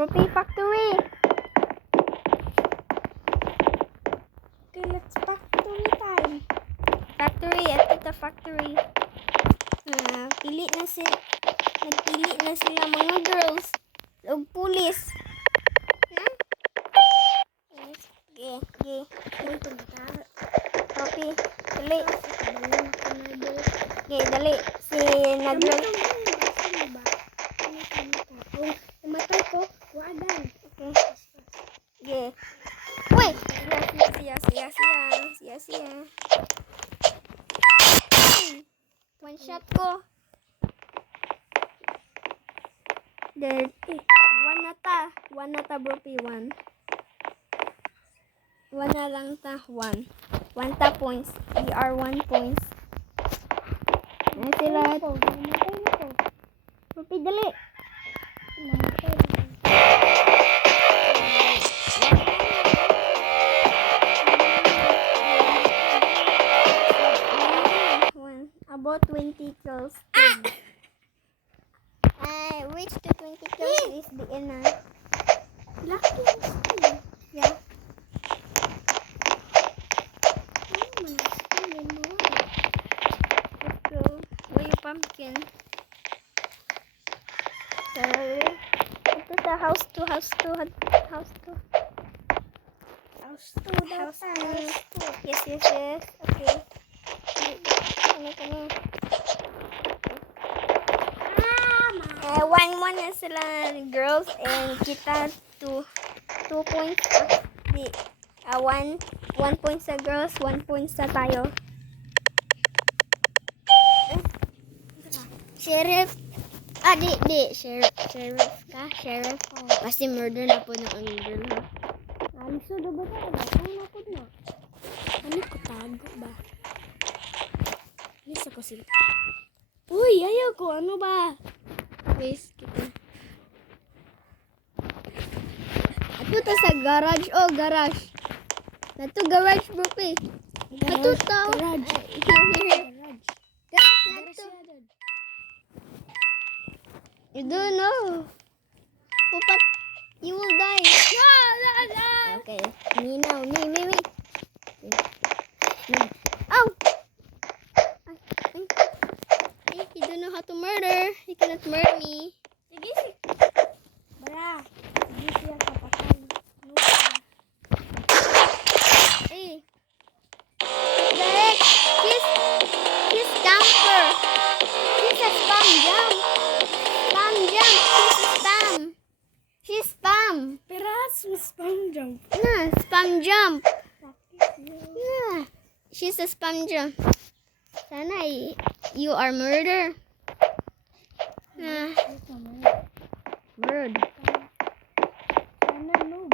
Rupi Factory. Okay, let's factory time. Factory. Ito the factory. Nagpili na sila mga girls. O pulis. Yes. Ge. Ay, tumatara. Rupi. Dali. Kabayan ako na doon. Ge, dali. Si nag-girl. Sino ba? Kung namatay ko, wadan. Okay. Ge. Uy! Siya. One shot ko. There. One na ta, bro. One. One na lang ta. One. One ta points. We are 1 points. Ayan sila. Namatay na ko. Rupi, dali. Namatay na ko. About 20 kills. I reached to 20 kills is the end. Lucky is still. Yeah. Let's go. Where you pumpkin? So, ito sa house 2. House to. Yes. Okay. Kani. 1-1 na sila girls and kita 2 points. Di. 1 point sa girls, 1 point sa tayo. Sheriff. Di. Sheriff ka? Sheriff. Kasi murder na po ng girl, ha? Aliso na ba tayo? Bakang napod na. Ano ko tago ba? Lisa ko sila. Uy, ayaw ko. Ano ba? Please, kita. Ato ta sa garage. Oh, garage. Nato garage, bro, pe. Ato tao. Garage. Garage. Nato. You don't know. Pupat, you will die. No. Okay. Me now. Me. Ow! You don't know how to murder. You cannot murder me. Sige. Bara. Sige siya kapatay. Hey. Direct. She's camper. She's a spam jump. She's spam. Peras. Spam jump. Nah, spam jump. Yeah. She's a spam jump. Sana you are murder. Bird. Sana noob.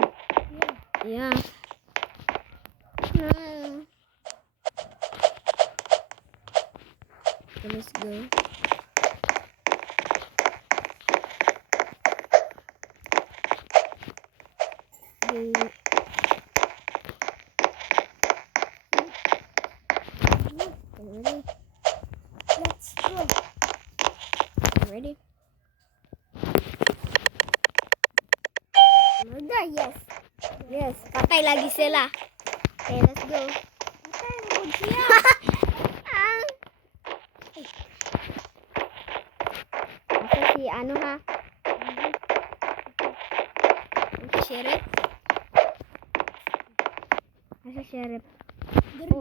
Yeah. No. So let's go. Ready? Let's go. Ready? Murder, yes. Patay lagi sila. Okay, let's go. Patay na po siya. Asa si ano, ha? Asa sheriff? Asa sheriff? Garo.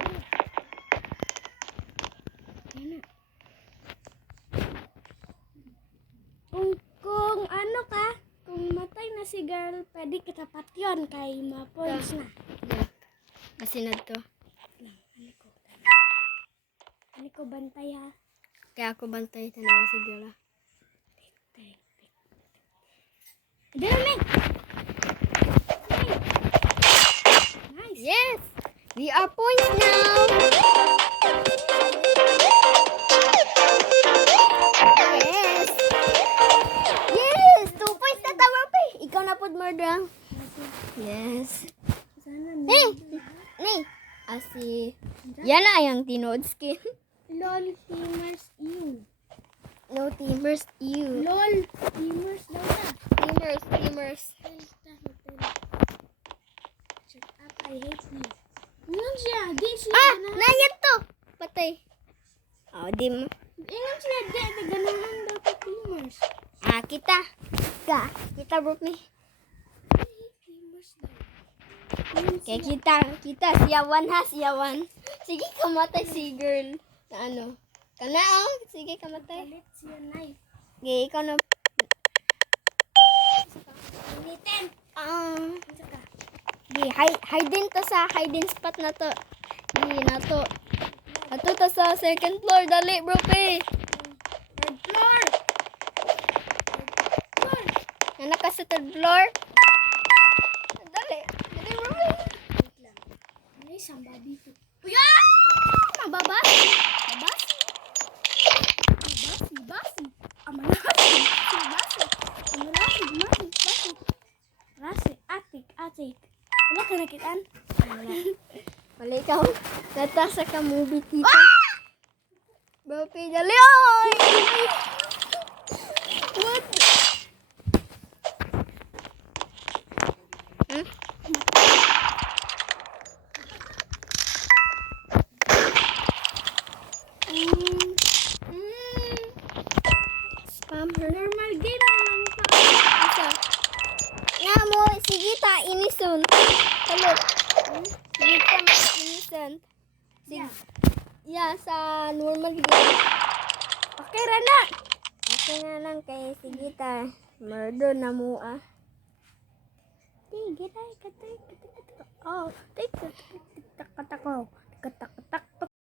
Kung ano ka, kung matay na si girl, pwede katapat yun kay ma-points na. Yeah. Kasi na to. Ano ko bantay ha? Kaya ako bantay tanawa si Gala. Dami! Nice! Yes! We are points now! Yes! 2 points na tama pa eh. Ikaw na po murder. Yes. Sana Ni! Asi. Yan na yung tinood skin. LOL Teamers U. No teamers, you. LOL Teamers daw na. Steamers. Shut up, I hate you. Ingon siya, di siya Ah! ganahan. Nayan to! Patay. Oh, di mo. Ingon siya, di ganahan daw ka Steamers. Ah, kita. Kita bro me. I hate Steamers daw. Ingon Kaya siya. kita. Siyawan ha, siyawan. Sige, kamatay si girl. Na ano? Kana oh. Sige, kamatay. Palit siya knife. Okay, ikaw na. Ulitin. Isa ka. Hidden to sa hidden spot na to. Di na to. Ato to sa second floor. Dali, bro, pe. Third floor. Anak ka sa third floor. Dali. Dali, bro, pe. Wait lang. Ano yung somebody to? Mababas. Basi. Amalasi. Rasi. Atik. Wala ka nakitaan? Wala ikaw. Natasa ka movie, tita. Bro, pe. Dali, oy. What? Hmm? Spam her. Normal game na lang ka. Isa. Nga mo, sige ta, inison. Salot. Sige ta, inison. Sige. Yeah, sa normal game. Okay, Rana. Okay nga lang kay sige ta. Murder na mo ah. Sige, katay. Oh, take. Katako.